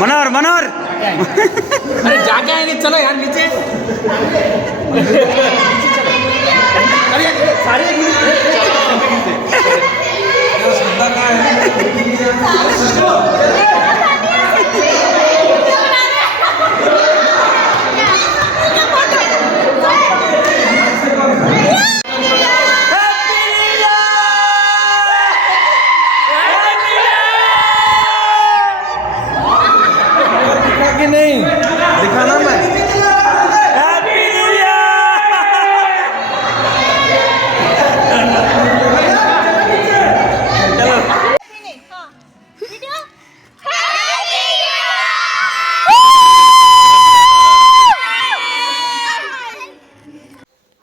मनोहर मनोहर अरे जाके आएंगे, चलो यार नीचे। अरे सारे नहीं दिखाना मैं।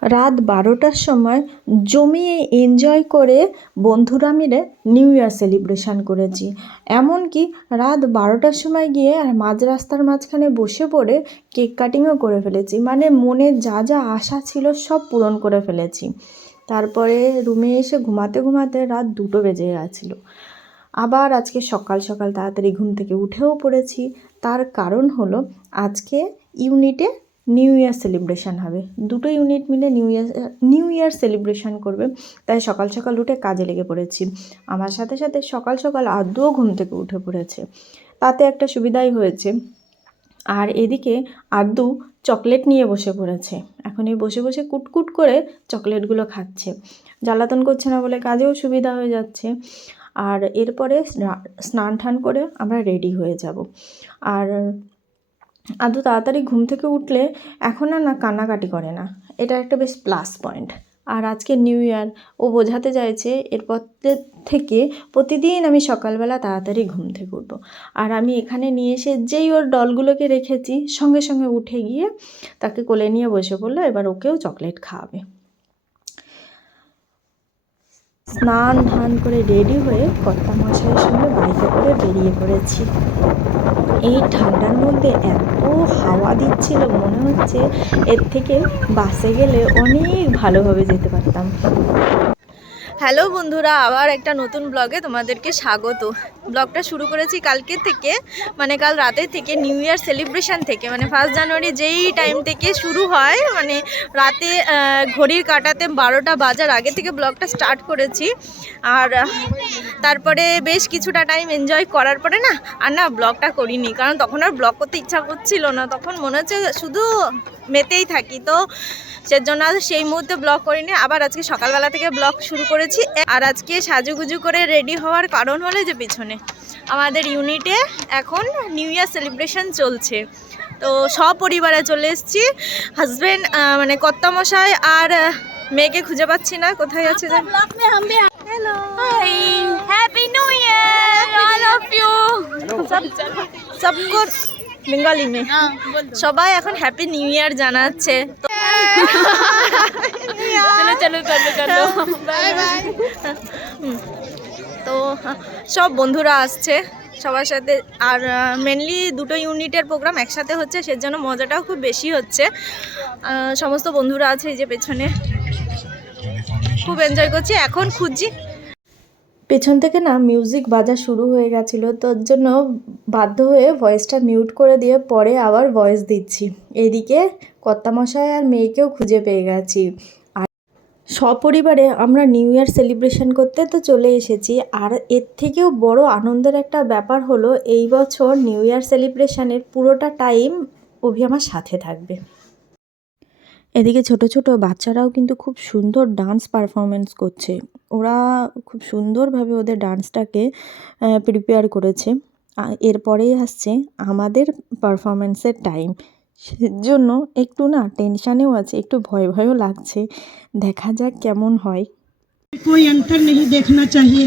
রাত 12টার সময় জমিয়ে এনজয় করে বন্ধুরা মিলে নিউ ইয়ার সেলিব্রেশন করেছি। এমনকি রাত 12টার সময় গিয়ে আর মাঝ রাস্তার মাঝখানে বসে পড়ে কেক কাটিংও করে ফেলেছি। মানে মনে যা যা আশা ছিল সব পূরণ করে ফেলেছি। তারপরে রুমে এসে ঘুমাতে ঘুমাতে রাত 2টো বেজে গেছিলো। আবার আজকে সকাল সকাল তাড়াতাড়ি ঘুম থেকে উঠেও পড়েছি। তার কারণ হলো আজকে ইউনিটে নিউ ইয়ার সেলিব্রেশন হবে। 2টো ইউনিট মিলে নিউ ইয়ার সেলিব্রেশন করবে, তাই সকাল সকাল উঠে কাজে লেগে পড়েছি। আমার সাথে সাথে সকাল সকাল আদ্যও ঘুম থেকে উঠে পড়েছে, তাতে একটা সুবিধাই হয়েছে। আর এদিকে আদ্যু চকলেট নিয়ে বসে পড়েছে। এখন এই বসে বসে কুটকুট করে চকলেটগুলো খাচ্ছে, জ্বালাতন করছে না বলে কাজেও সুবিধা হয়ে যাচ্ছে। আর এরপরে স্নান টান করে আমরা রেডি হয়ে যাব। আর আদৌ তাড়াতাড়ি ঘুম থেকে উঠলে এখন আর না কান্নাকাটি করে না, এটা একটা বেশ প্লাস পয়েন্ট। আর আজকে নিউ ইয়ার ও বোঝাতে চাইছে এরপর থেকে প্রতিদিন আমি সকালবেলা তাড়াতাড়ি ঘুম থেকে উঠবো। আর আমি এখানে নিয়ে এসে যেই ওর ডলগুলোকে রেখেছি সঙ্গে সঙ্গে উঠে গিয়ে তাকে কোলে নিয়ে বসে পড়লো, এবার ওকেও চকলেট খাওয়াবে। স্নান ধান করে রেডি হয়ে কর্তামশাইয়ের সঙ্গে বাইকে করে বেরিয়ে পড়েছি। এই ঠান্ডার মধ্যে এত হাওয়া দিচ্ছিল, মনে হচ্ছে এর থেকে বাসে গেলে অনেক ভালোভাবে যেতে পারতাম। হ্যালো বন্ধুরা, আবার একটা নতুন ব্লগে তোমাদেরকে স্বাগত। ব্লগটা শুরু করেছি কালকে থেকে, মানে কাল রাতে থেকে, নিউ ইয়ার সেলিব্রেশন থেকে। মানে 1 জানুয়ারি যেই টাইম থেকে শুরু হয়, মানে রাতে ঘড়ির কাঁটাতে 12টা বাজার আগে থেকে ব্লগটা স্টার্ট করেছি। আর তারপরে বেশ কিছুটা টাইম এনজয় করার পরে না আর না ব্লগটা করিনি, কারণ তখন আর ব্লগ করতে ইচ্ছা করছিল না। তখন মনে হচ্ছে শুধু মেতেই থাকি, তো সেজন্য সেই মুহূর্তে ব্লগ করিনি। আবার আজকে সকালবেলা থেকে ব্লগ শুরু করেছি। আর আজকে সাজুগুজু করে রেডি হওয়ার কারণ হলো যে পিছনে আমাদের ইউনিটে এখন নিউ ইয়ার সেলিব্রেশন চলছে, তো সপরিবারে চলে এসেছি। হাজব্যান্ড মানে কর্তামশাই আর মেয়েকে খুঁজে পাচ্ছি না, কোথায় আছে জান। Hello, happy new year all of you. সবকো বেঙ্গলি মে সবাই এখন হ্যাপি নিউ ইয়ার জানাচ্ছে। তো সব বন্ধুরা আসছে সবার সাথে। আর মেনলি 2টো ইউনিটের প্রোগ্রাম একসাথে হচ্ছে, সেজন্য মজাটাও খুব বেশি হচ্ছে। সমস্ত বন্ধুরা আছে এই যে পেছনে, খুব এনজয় করছি। এখন খুঁজছি, পেছন থেকে না মিউজিক বাজা শুরু হয়ে গেছিলো, তোর জন্য বাধ্য হয়ে ভয়েসটা মিউট করে দিয়ে পরে আবার ভয়েস দিচ্ছি। এদিকে কর্তামশাই আর মেয়েকেও খুঁজে পেয়ে গেছি। আর সপরিবারে আমরা নিউ ইয়ার সেলিব্রেশন করতে তো চলে এসেছি। আর এর থেকেও বড় আনন্দের একটা ব্যাপার হলো এই বছর নিউ ইয়ার সেলিব্রেশনের পুরোটা টাইম অভি আমার সাথে থাকবে। এদিকে ছোট ছোট বাচ্চারাও কিন্তু খুব সুন্দর ডান্স পারফরমেন্স করছে। ওরা খুব সুন্দরভাবে ওদের ডান্সটাকে প্রিপেয়ার করেছে। এরপরেই আসছে আমাদের পারফরমেন্সের টাইম, সেজন্য একটু না টেনশানেও আছে, একটু ভয় ভয়ও লাগছে। দেখা যাক কেমন হয়। कोई अंतर नहीं देखना चाहिए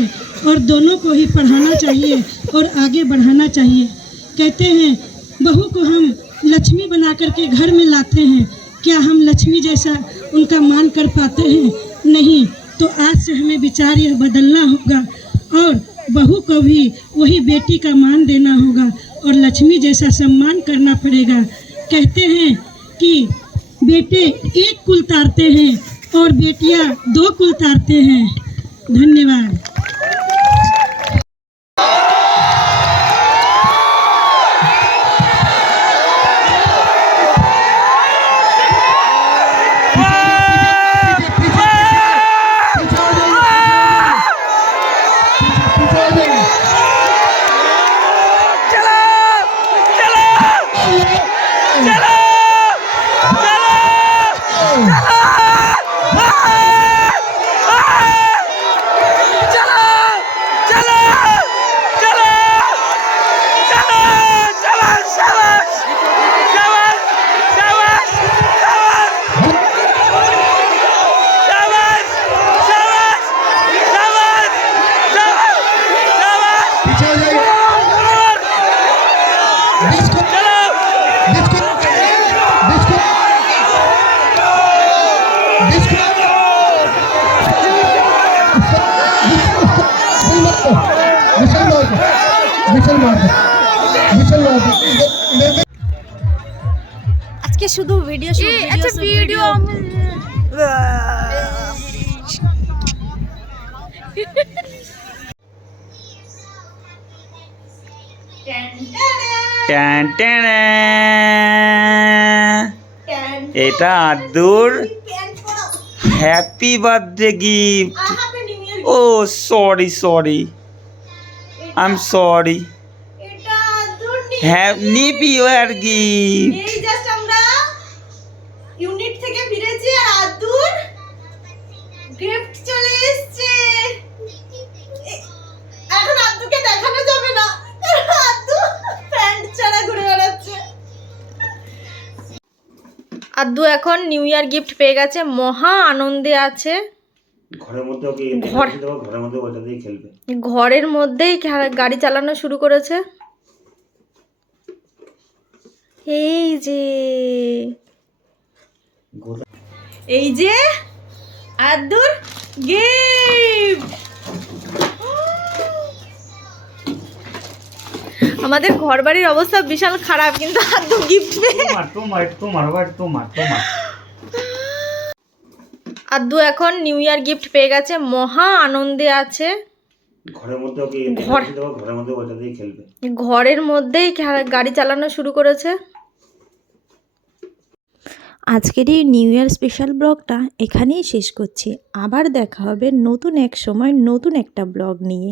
और दोनों को ही पढ़ाना चाहिए और आगे बढ़ाना चाहिए। कहते हैं बहू को हम लक्ष्मी बना करके घर में लाते हैं, क्या हम लक्ष्मी जैसा उनका मान कर पाते हैं? नहीं। तो आज से हमें विचार यह बदलना होगा और बहू को भी वही बेटी का मान देना होगा और लक्ष्मी जैसा सम्मान करना पड़ेगा। कहते हैं कि बेटे एक कुल तारते हैं और बेटियां 2 कुल तारते हैं। धन्यवाद। আজকে শুধু ভিডিও শুট ভিডিও ট্যান ট্যান। এটা আদুর happy birthday gift. Oh sorry sorry, I am sorry. Happy year gift. এই জাস্ট আমরা ইউনিট থেকে ফিরেছি আর আদুর গিফট চলে এসেছে। এখন আদুকে দেখানো যাবে না, আদু প্যান্ট ছাড়া ঘুরে বেড়াচ্ছে। আদু এখন নিউ ইয়ার গিফট পেয়ে গেছে, মহা আনন্দে আছে। ঘরের মধ্যে ওকে ঘরের মধ্যে ওটা দিয়ে খেলবে। ঘরের মধ্যেই গাড়ি চালানো শুরু করেছে। এই যে আদুর গিফট। আমাদের ঘর বাড়ির অবস্থা বিশাল খারাপ, কিন্তু আদু গিফট আদু এখন নিউ ইয়ার গিফট পেয়ে গেছে, মহা আনন্দে আছে। ঘরের মধ্যে ওকে ঘরের মধ্যে ওটা দিয়ে খেলবে। ঘরের মধ্যেই গাড়ি চালানো শুরু করেছে। আজকের এই নিউ ইয়ার স্পেশাল ব্লগটা এখানেই শেষ করছি। আবার দেখা হবে নতুন এক সময় নতুন একটা ব্লগ নিয়ে।